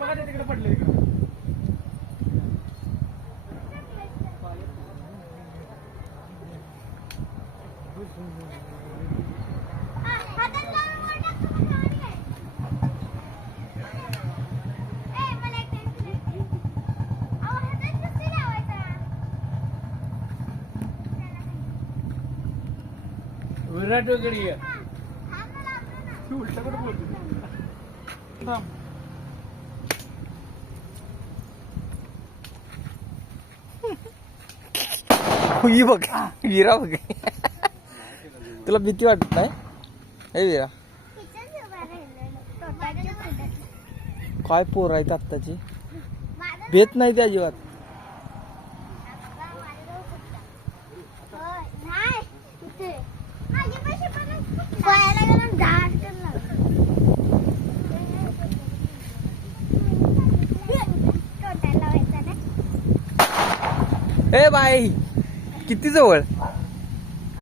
बघा ते तिकडे पडले तिकडे. विराट वगैरे आहे. तू उलटाकडे बोलतो. थांब. ही बघ विरा बघ. तुला भीती वाटत नाही हे विरा? काय पोर आहेत आत्ताची, भेट नाही त्या अजिबात. ए बाई किती जवळ.